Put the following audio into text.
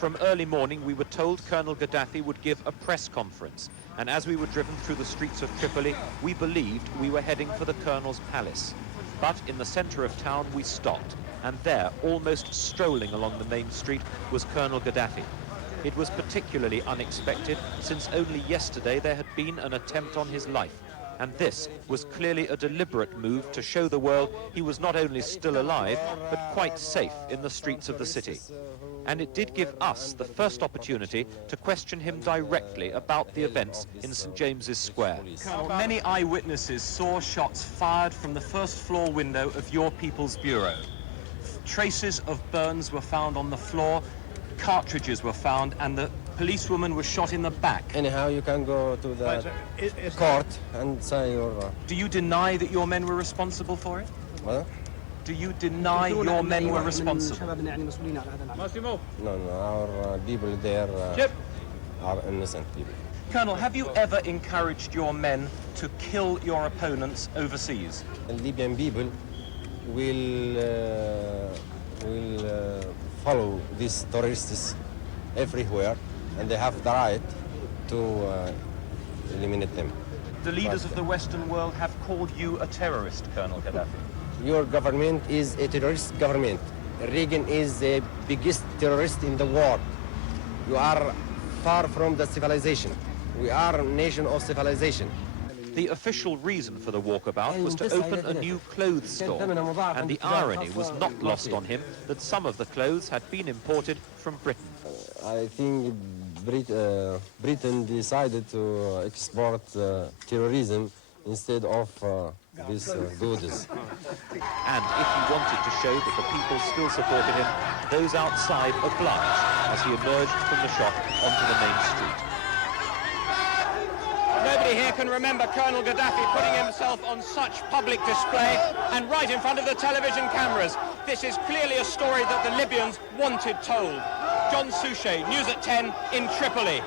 From early morning, we were told Colonel Gaddafi would give a press conference, and as we were driven through the streets of Tripoli, we believed we were heading for the Colonel's palace. But in the center of town, we stopped, and there, almost strolling along the main street, was Colonel Gaddafi. It was particularly unexpected, since only yesterday there had been an attempt on his life. And this was clearly a deliberate move to show the world he was not only still alive, but quite safe in the streets of the city. And it did give us the first opportunity to question him directly about the events in St. James's Square. Colonel, many eyewitnesses saw shots fired from the first floor window of your People's Bureau. Traces of burns were found on the floor, cartridges were found, and the policewoman was shot in the back. Anyhow, you can go to the court and say your... Do you deny that your men were responsible for it? What? Do you deny your men were responsible? No, our people there are innocent people. Colonel, have you ever encouraged your men to kill your opponents overseas? The Libyan people will follow these terrorists everywhere, and they have the right to eliminate them. The leaders of the Western world have called you a terrorist, Colonel Gaddafi. Your government is a terrorist government. Reagan is the biggest terrorist in the world. You are far from the civilization. We are a nation of civilization. The official reason for the walkabout was to open a new clothes store, and the irony was not lost on him that some of the clothes had been imported from Britain. I think Britain decided to export terrorism instead of these goods. And if he wanted to show that the people still supported him, those outside obliged as he emerged from the shop onto the main street. Nobody here can remember Colonel Gaddafi putting himself on such public display and right in front of the television cameras. This is clearly a story that the Libyans wanted told. John Souchet, News at 10 in Tripoli.